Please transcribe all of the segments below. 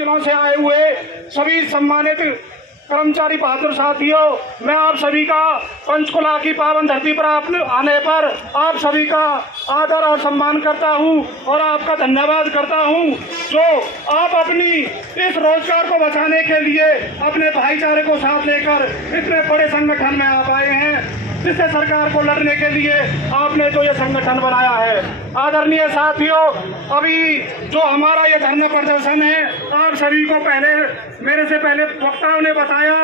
जिलों से आए हुए सभी सम्मानित कर्मचारी बहादुर साथियों, मैं आप सभी का पंचकुला की पावन धरती पर आने पर आप सभी का आदर और सम्मान करता हूं और आपका धन्यवाद करता हूं जो आप अपनी इस रोजगार को बचाने के लिए अपने भाईचारे को साथ लेकर इतने बड़े संगठन में आप आए हैं, जिससे सरकार को लड़ने के लिए आपने जो ये संगठन बनाया है। आदरणीय साथियों, अभी जो हमारा ये धरना प्रदर्शन है, आप सभी को मेरे से पहले वक्ताओं ने बताया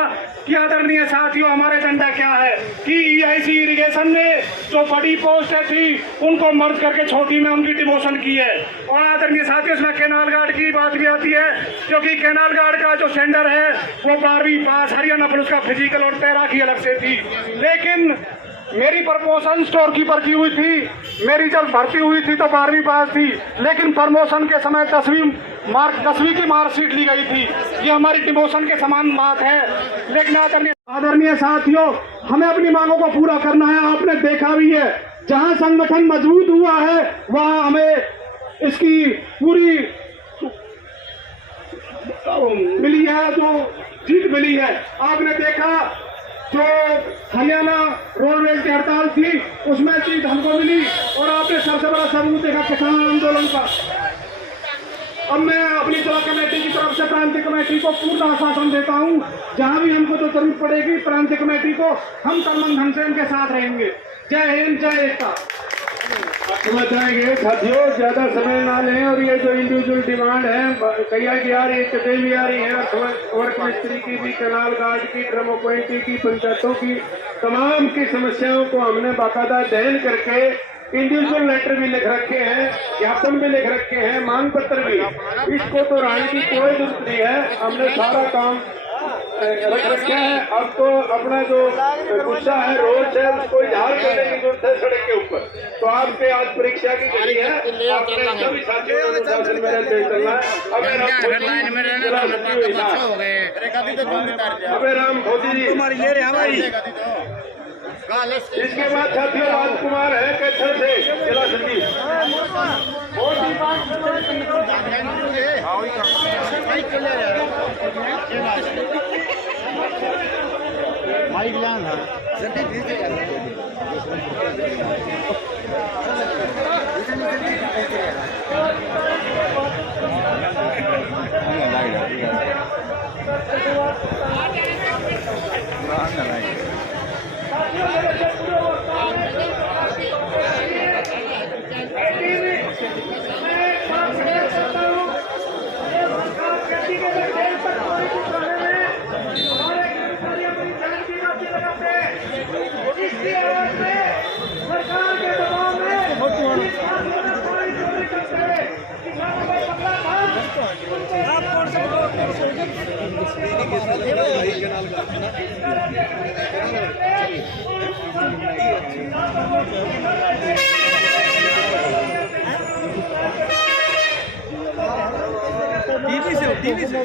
कि आदरणीय साथियों हमारा एजेंडा क्या है कि EIC इरिगेशन ने जो बड़ी पोस्ट थी उनको मर्ज करके छोटी में उनकी डिमोशन की है। और आदरणीय साथियों, इसमें कैनाल गार्ड की बात भी आती है, क्योंकि कैनाल गार्ड का जो टेंडर है वो 12वीं पास, हरियाणा पुलिस का फिजिकल और तैराकी अलग से थी। लेकिन मेरी प्रमोशन स्टोर कीपर की हुई थी, मेरी जब भर्ती हुई थी तो 12वीं पास थी, लेकिन प्रमोशन के समय 10वीं की मार्कशीट ली गई थी। ये हमारी डिमोशन के समान बात है। लेकिन आदरणीय साथियों, हमें अपनी मांगों को पूरा करना है। आपने देखा भी है, जहां संगठन मजबूत हुआ है वहां हमें इसकी पूरी मिली है, जो जीत मिली है। आपने देखा जो हरियाणा रोडवेज की हड़ताल थी उसमें जीत हमको मिली, और आपने सबसे बड़ा सबूत देखा किसान आंदोलन का। अब मैं अपनी जिला कमेटी की तरफ से प्रांतीय कमेटी को पूर्ण आश्वासन देता हूं, जहां भी हमको जो जरूरत पड़ेगी प्रांतीय कमेटी को हम तन ढंग से उनके साथ रहेंगे। जय हिंद, जय एकता। जाएंगे साथियों, ज्यादा समय ना लें। और ये जो इंडिविजुअल डिमांड है कई की आ रही है, कई भी आ रही है, वर्क मिस्त्री की भी, कैनाल गार्ड की, ड्रमो पॉइंटी की, पंचायतों की, तमाम की समस्याओं को हमने बाकायदा अध्ययन करके इंडिविजुअल लेटर भी लिख रखे हैं, ज्ञापन भी लिख रखे हैं, मांग पत्र भी। इसको तो रानी की कोई जरूरत नहीं है, हमने सारा काम रख रखे हैं। अब तो अपना जो गुस्सा है, रोज है, उसको इजहार करने की जरूरत है सड़क के ऊपर। तो आपके आज परीक्षा की घड़ी है, आपने सभी साथियों को अनुशासन में रहते चलना है। अबे राम खोजी जी ले रहे हमारी। इसके बाद साथियों राजकुमार है कैथल से, जिला सचिव। माइक लाना टीवी से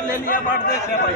ले लिया बांट दे भाई।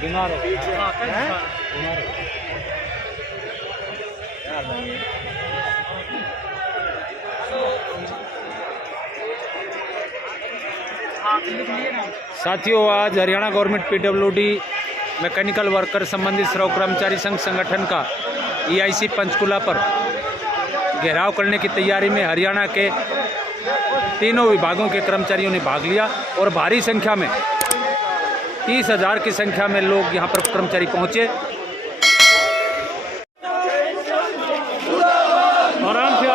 बीमार हो साथियों, आज Haryana government PWD mechanical worker संबंधित श्रम कर्मचारी संघ संगठन का ईआईसी पंचकुला पर घेराव करने की तैयारी में हरियाणा के तीनों विभागों के कर्मचारियों ने भाग लिया और भारी संख्या में 30,000 की संख्या में लोग यहां पर कर्मचारी पहुंचे। आराम से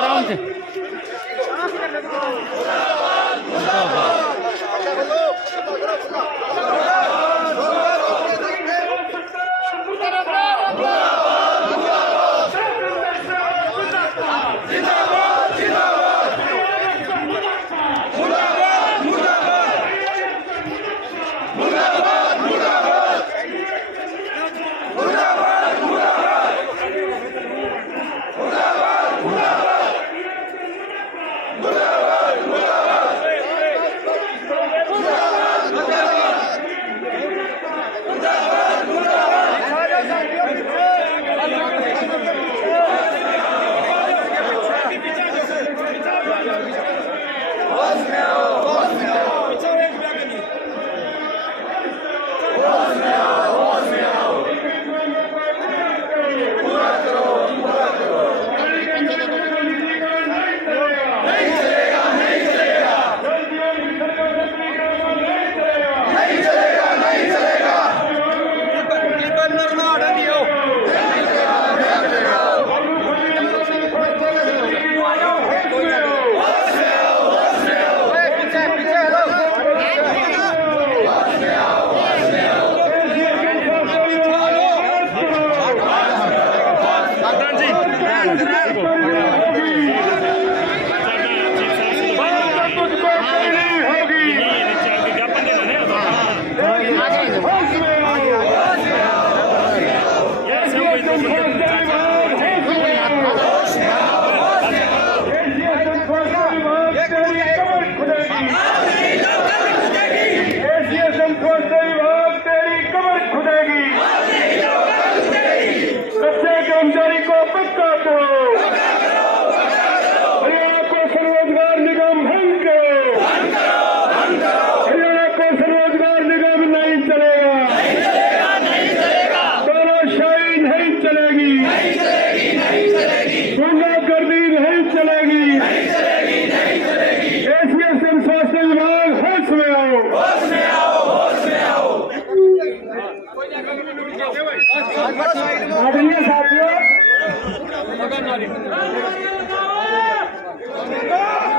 आदरणीय साथियों,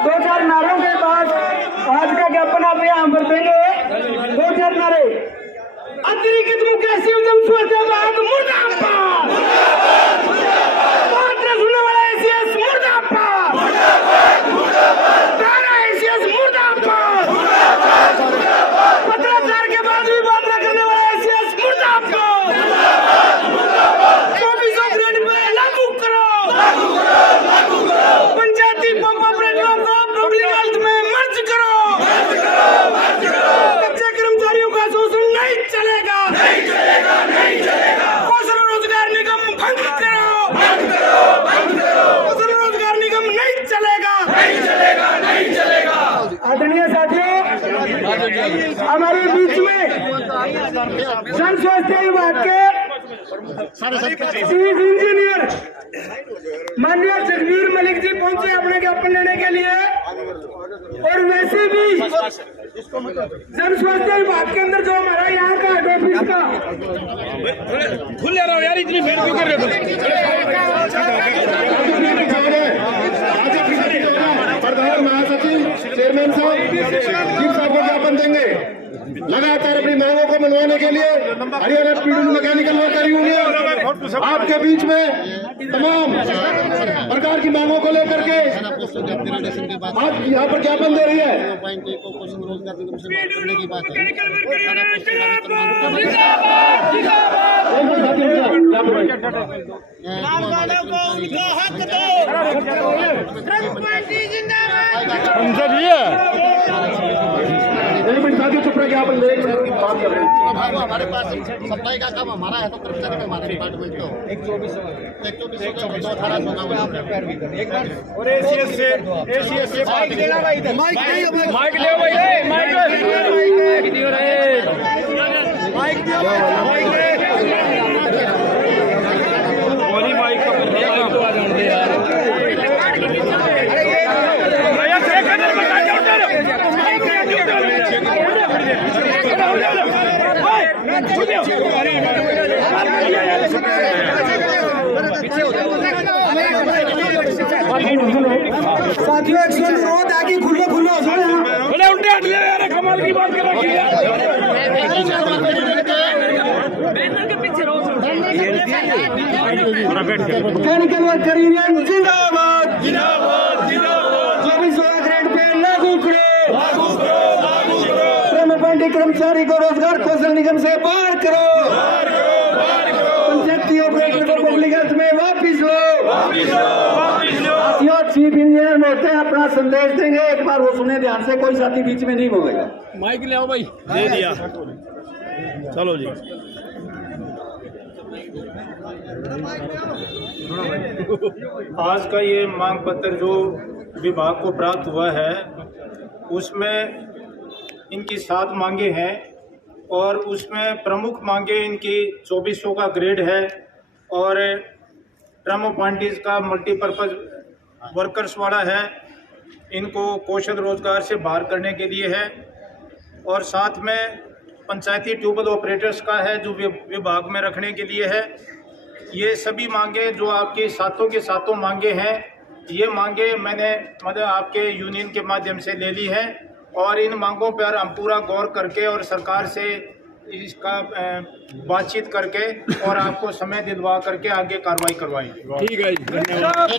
दो चार नारों के बाद आज का ज्ञापन आप यहाँ पर देंगे। दो चार नारे। अतिरिक्त मुकेश मुर्दाबाद मुर्दाबाद, बात न सुनने वाला एसीएस मुर्दाबाद, तारा एसीएस मुर्दाबाद, पत्राचार के बाद भी बात न करने वाला एसीएस मुर्दाबाद, 2400 ग्रेड पे लागू करो, पंचायती पंप ऑपरेटरों को पब्लिक हेल्थ में मर्ज करो, कच्चे कर्मचारियों का शोषण नहीं चलेगा, कौशल रोजगार जन स्वास्थ्य विभाग के चीफ इंजीनियर माननीय जगबीर मलिक जी पहुंचे अपने ज्ञापन लेने के लिए। और वैसे भी जन स्वास्थ्य विभाग के अंदर जो हमारा यहाँ का हेड ऑफिस का खुले रहो यार, इतनी भीड़ क्यों कर रहे हो? प्रधान महासचिव चेयरमैन साहब चीफ साहब को ज्ञापन देंगे। लगातार अपनी मांगों को मनवाने के लिए Haryana PW mechanical worker union आपके बीच में तमाम प्रकार की मांगों को लेकर के आज यहाँ पर ज्ञापन दे रही है। एक मिनट साथियों चुप रहे, ज्ञापन दे बात कर रहे हैं। हमारे पास सप्लाई का काम हमारा है तो कर्मचारी का हमारा डिपार्टमेंट तो 124 और एसीएस से माइक देना भाई, इधर माइक ले भाई, माइक दियो रे, माइक दियो, माइक दे बोली माइक का कर दिया तो आ जाओगे यार। भैया चेक कर बता जाओ माइक दे साथियों एक सौ अनुरोध आगे खुले खुले हो जाए। बोले उल्टे हट ले यार, कमाल की बात कर रखी है। मैकेनिकल वर्कर यूनियन जिंदाबाद जिंदाबाद जिंदाबाद। 24वां ग्रेड पे लागू करो, लागू करो, लागू करो। श्रम कर्मचारी को रोजगार कौशल निगम से बाहर करो, बाहर करो, बाहर करो। पंचायती ऑपरेटर को पब्लिक हेल्थ में वापिस लो, वापिस लो, वापिस लो। साथियों चीफ इंजीनियर होते हैं अपना संदेश देंगे, एक बार वो सुने ध्यान से, कोई साथी बीच में नहीं बोलेगा। माइक ले आओ भाई, दे दिया, चलो जी। आज का ये मांग पत्र जो विभाग को प्राप्त हुआ है उसमें इनकी 7 मांगे हैं और उसमें प्रमुख मांगे इनकी 2400 का ग्रेड है और ट्रम अपॉइंटीज का मल्टीपर्पज़ वर्कर्स वाला है, इनको कौशल रोजगार से बाहर करने के लिए है। और साथ में पंचायती ट्यूबवेल ऑपरेटर्स का है जो विभाग में रखने के लिए है। ये सभी मांगे जो आपकी सातों के सातों मांगे हैं, ये मांगे मैंने मतलब आपके यूनियन के माध्यम से ले ली हैं और इन मांगों पर हम पूरा गौर करके और सरकार से इसका बातचीत करके और आपको समय दिलवा करके आगे कार्रवाई करवाएंगे। ठीक है जी, धन्यवाद।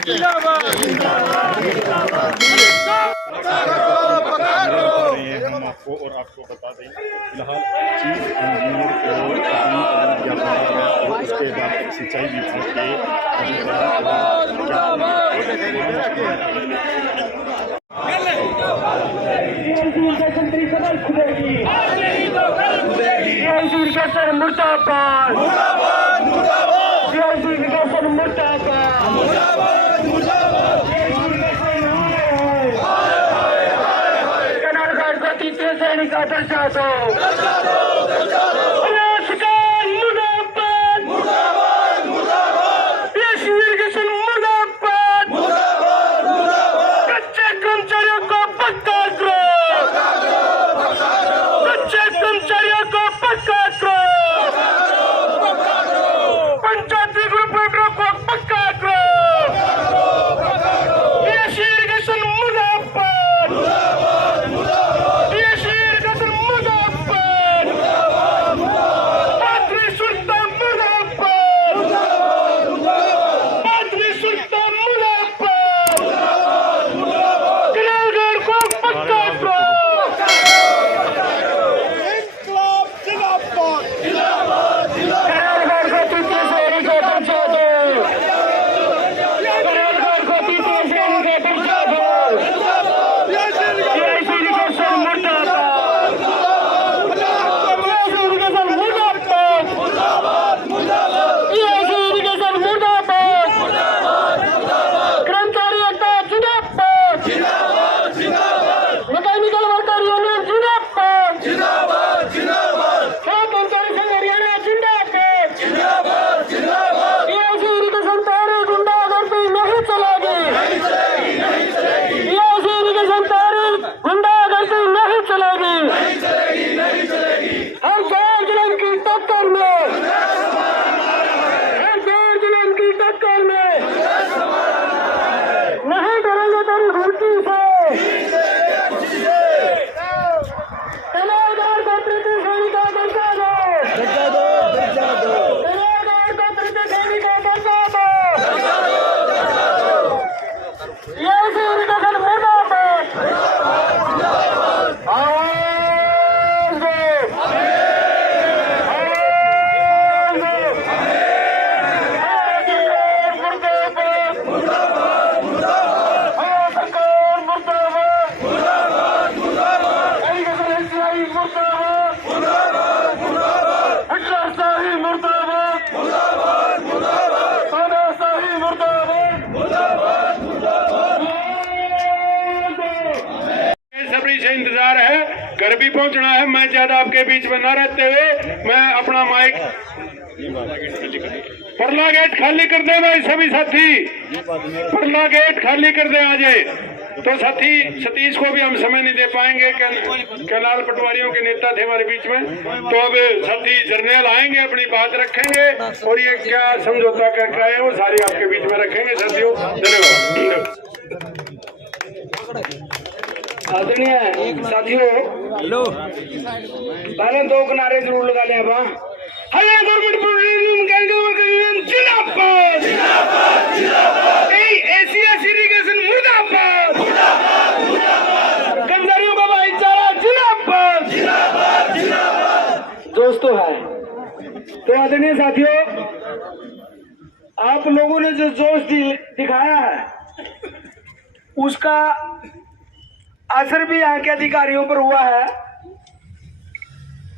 हम आपको और आपको बता दें फिलहाल चीफ इंजीनियर को और उसके बाद सिंचाई विभाग के मुर्दाबाद सैनिक दर्शा दो, कच्चे कर्मचारियों को पक्का करो, कच्चे कर्मचारियों को पक्का करो, पंचायती ग्रुप को पक्का करो, मुर्दाबाद, मुर्दाबाद, मुर्दाबाद। घर भी पहुंचना है। मैं ज्यादा आपके बीच में न रहते हुए मैं अपना माइक परला गेट खाली कर दे भाई सभी साथी, परला गेट खाली कर दे आज। तो साथी सतीश को भी हम समय नहीं दे पाएंगे, कैलाल पटवारियों के नेता थे हमारे बीच में। तो अब साथी जर्नैल आएंगे, अपनी बात रखेंगे और ये क्या समझौता करके आए वो सारी आपके बीच में रखेंगे साथियों। धन्यवाद। आदरणीय साथियों, हेलो पहले 2 किनारे जरूर लगा लें। हरियाणा गवर्नमेंट जिंदाबाद, एसीएस इरिगेशन मुर्दाबाद, कर्मचारियों का भाईचारा जिंदाबाद। दोस्तों है तो आदरणीय साथियों, आप लोगों ने जो जोश दिखाया है उसका असर भी यहाँ के अधिकारियों पर हुआ है,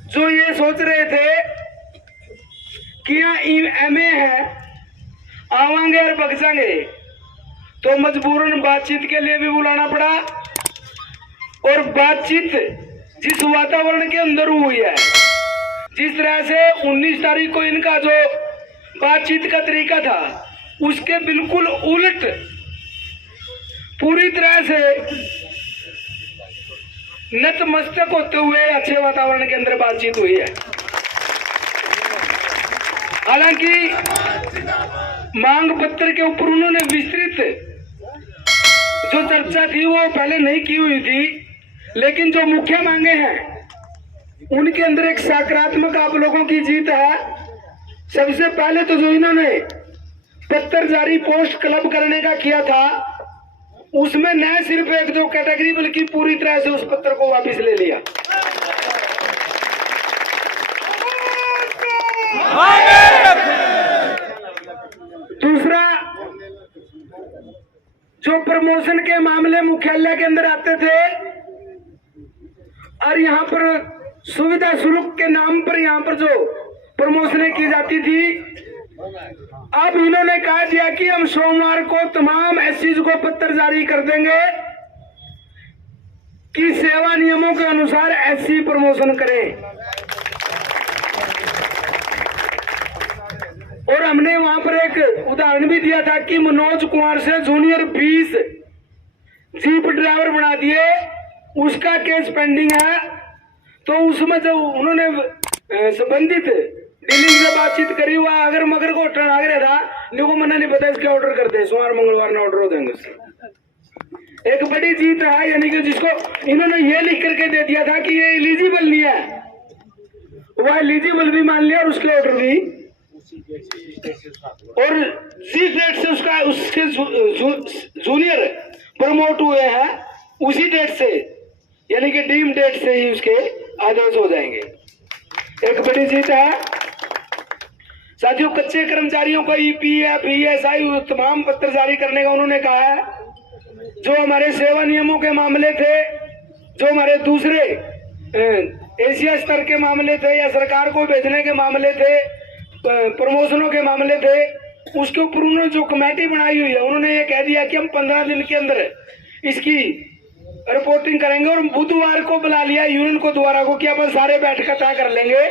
जो ये सोच रहे थे कि यहाँ एमए है, आवांगे और बग जाएंगे, तो मजबूरन बातचीत के लिए भी बुलाना पड़ा। और बातचीत जिस वातावरण के अंदर हुई है, जिस तरह से 19 तारीख को इनका जो बातचीत का तरीका था उसके बिल्कुल उलट पूरी तरह से नतमस्तक होते हुए अच्छे वातावरण के अंदर बातचीत हुई है। हालांकि मांग पत्र के ऊपर उन्होंने विस्तृत जो चर्चा थी वो पहले नहीं की हुई थी, लेकिन जो मुख्य मांगे हैं उनके अंदर एक सकारात्मक आप लोगों की जीत है। सबसे पहले तो जो इन्होंने पत्र जारी पोस्ट क्लब करने का किया था, उसमें न सिर्फ 1-2 कैटेगरी बल्कि पूरी तरह से उस पत्र को वापस ले लिया। दूसरा, जो प्रमोशन के मामले मुख्यालय के अंदर आते थे और यहाँ पर सुविधा शुल्क के नाम पर यहाँ पर जो प्रमोशनें की जाती थी, अब इन्होंने कहा दिया कि हम सोमवार को तमाम एससीज को पत्र जारी कर देंगे कि सेवा नियमों के अनुसार एससी प्रमोशन करें। और हमने वहां पर एक उदाहरण भी दिया था कि मनोज कुमार से जूनियर 20 जीप ड्राइवर बना दिए, उसका केस पेंडिंग है। तो उसमें जब उन्होंने संबंधित डीलिंग से बातचीत करी हुआ अगर मगर को ऑर्डर आ गया था, देखो मना नहीं पता इसके ऑर्डर करते, सोमवार मंगलवार में ऑर्डर हो जाएंगे। एक बड़ी जीत है, यानी कि जिसको इन्होंने ये लिख करके दे दिया था कि ये एलिजिबल नहीं है, वह एलिजिबल भी मान लिया और उसके ऑर्डर भी, और जिस डेट से उसके जूनियर प्रमोट हुए हैं उसी डेट से, यानी कि डीम डेट से ही उसके आदेश हो जाएंगे। एक बड़ी जीत है साथियों। कच्चे कर्मचारियों को ईपीएफ ईएसआई तमाम पत्र जारी करने का उन्होंने कहा है। जो हमारे सेवा नियमों के मामले थे, जो हमारे दूसरे एशिया स्तर के मामले थे या सरकार को भेजने के मामले थे, प्रमोशनों के मामले थे, उसके ऊपर उन्होंने जो कमेटी बनाई हुई है, उन्होंने ये कह दिया कि हम 15 दिन के अंदर इसकी रिपोर्टिंग करेंगे। और बुधवार को बुला लिया यूनियन को दोबारा को कि अपन सारे बैठकर तय कर लेंगे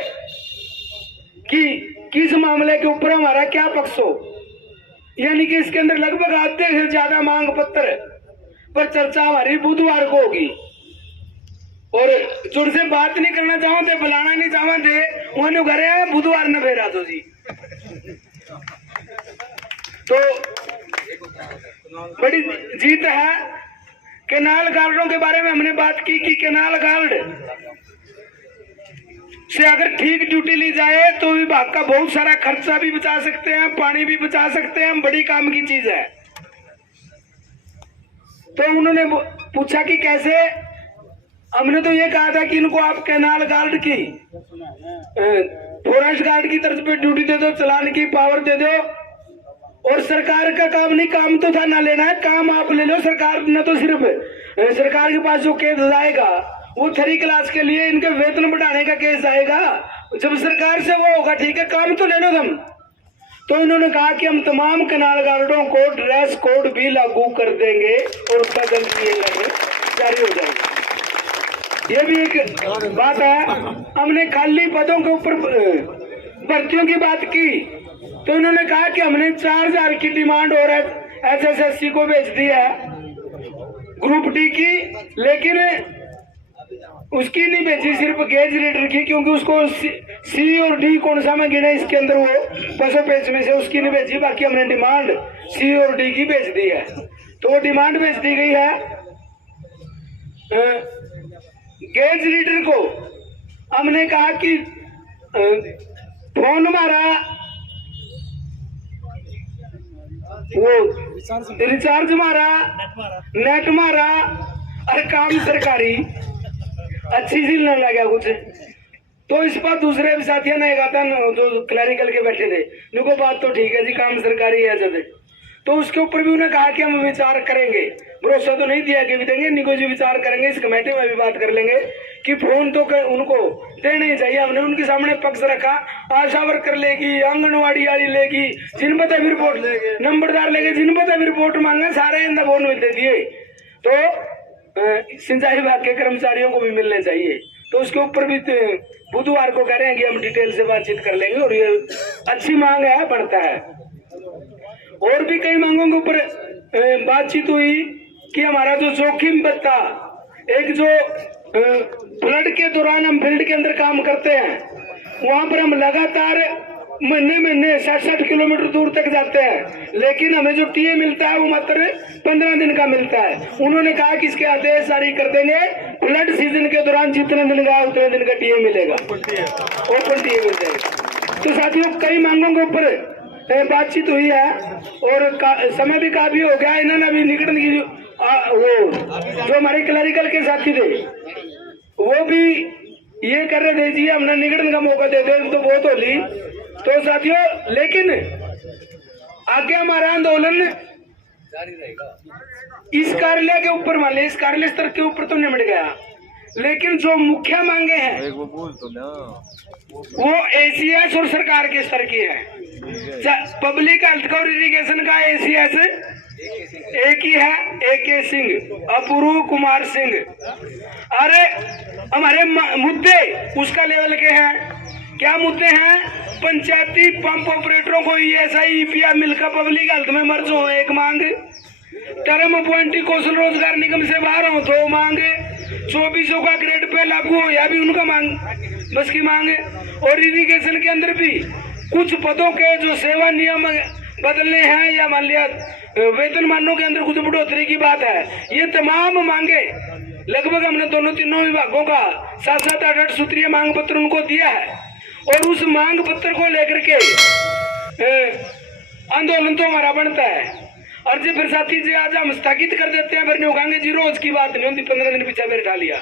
कि किस मामले के ऊपर हमारा क्या पक्ष हो। यानी कि इसके अंदर लगभग आधे से ज्यादा मांग पत्र पर चर्चा हमारी बुधवार को होगी। और जुड़ से बात नहीं करना चाहो थे, बुलाना नहीं चाहो थे, उन्होंने घर बुधवार न फेरा दो जी। तो बड़ी जीत है। कैनाल गार्डों के बारे में हमने बात की कि कैनाल गार्ड से अगर ठीक ड्यूटी ली जाए तो विभाग का बहुत सारा खर्चा भी बचा सकते हैं, पानी भी बचा सकते हैं, बड़ी काम की चीज है। तो उन्होंने पूछा कि कैसे, हमने तो ये कहा था कि इनको आप कैनाल गार्ड की फॉरेस्ट गार्ड की तरफ पे ड्यूटी दे दो, चलान की पावर दे दो, और सरकार का काम नहीं, काम तो था ना लेना है, काम आप ले लो। सरकार न तो सिर्फ सरकार के पास जो केस आएगा वो 3 क्लास के लिए इनके वेतन बढ़ाने का केस आएगा, जब सरकार से वो होगा ठीक है, काम तो ले लो तुम। तो इन्होंने कहा कि हम तमाम कैनाल गार्डों को ड्रेस कोड भी लागू कर देंगे और उसका जल्द जारी हो जाएगा। ये भी एक बात है। हमने खाली पदों के ऊपर भर्तियों की बात की तो उन्होंने कहा कि हमने 4000 की डिमांड और SSSC को भेज दी है ग्रुप डी की, लेकिन उसकी नहीं भेजी, सिर्फ गेज रीडर की, क्योंकि उसको सी और डी कौन सा में गिने इसके अंदर वो 200 पेज में से, उसकी नहीं भेजी। बाकी हमने डिमांड सी और डी की भेज दी है। तो वो डिमांड भेज दी गई है। गेज रीडर को हमने कहा कि फोन मारा, वो रिचार्ज मारा, नेट मारा, अरे काम सरकारी अच्छी सी न लगा कुछ। तो इस पर दूसरे भी साथियों ने कहा था जो क्लैरिकल के बैठे थे, देखो बात तो ठीक है जी, काम सरकारी है जब, तो उसके ऊपर भी उन्होंने कहा कि हम विचार करेंगे। भरोसा तो नहीं दिया कि भी देंगे, निको जी विचार करेंगे, इस कमेटी में भी बात कर लेंगे कि फोन तो उनको देने ही चाहिए। हमने उनके सामने पक्ष रखा, आशा वर्कर लेगी, आंगनवाड़ी वाली लेगी, जिन पता भी रिपोर्ट लेगी, नंबरदार लेके जिन पता भी रिपोर्ट मांगे सारे इन फोन में दे दिए। तो सिंचाई विभाग के कर्मचारियों को भी मिलने चाहिए। तो उसके ऊपर भी बुधवार को कह रहे हैं कि हम डिटेल से बातचीत कर लेंगे, और ये अच्छी मांग है, बढ़ता है। और भी कई मांगों के ऊपर बातचीत हुई कि हमारा जो जोखिम भत्ता, एक जो फ्लड के दौरान हम फील्ड के अंदर काम करते हैं, वहां पर हम लगातार महीने 60 किलोमीटर दूर तक जाते हैं, लेकिन हमें जो टीए मिलता है वो मात्र 15 दिन का मिलता है। उन्होंने कहा कि इसके आदेश जारी कर देंगे, फ्लड सीजन के दौरान जितने दिन का उतने दिन का टीए मिलेगा, ओपन टीए मिल जाएगा। तो साथियों कई मांगों के ऊपर बातचीत हुई है, और समय भी काफी हो गया। इन्होंने अभी निकटन की वो जो हमारे क्लरिकल के साथी थे वो भी ये कर रहे थे जी हमने निकटन का मौका दे दे, तो बहुत होली। तो साथियों लेकिन आगे हमारा आंदोलन इस कार्यालय के ऊपर, मान लिया इस कार्यालय स्तर के ऊपर तो निमट गया, लेकिन जो मुख्य मांगे हैं वो ACS और सरकार के स्तर की है। पब्लिक हेल्थ का और इरिगेशन का ACS एक ही है, AK सिंह, अपूर्व कुमार सिंह। अरे हमारे मुद्दे उसका लेवल के हैं। क्या मुद्दे हैं? पंचायती पंप ऑपरेटरों को ESI EPF मिलकर पब्लिक हेल्थ में मर्ज हो, एक मांग। टर्म अपॉइंटी कौशल रोजगार निगम से बाहर हो, तो मांग। 2400 का ग्रेड पे लागू हो, या भी उनका मांग, बस की मांग। और इरिगेशन के अंदर भी कुछ पदों के जो सेवा नियम बदलने हैं, या मान लिया वेतनमानों के अंदर कुछ बढ़ोतरी की बात है, ये तमाम मांगे लगभग हमने दोनों तीनों विभागों का 7-7, 8-8 सूत्रीय मांग पत्र उनको दिया है। और उस मांग पत्र को लेकर के आंदोलन तो हमारा बनता है। और जी फिर साथी जी आज हम स्थगित कर देते हैं, फिर नहीं होगा जी रोज की बात नहीं होती, 15 दिन पीछे बैठा लिया।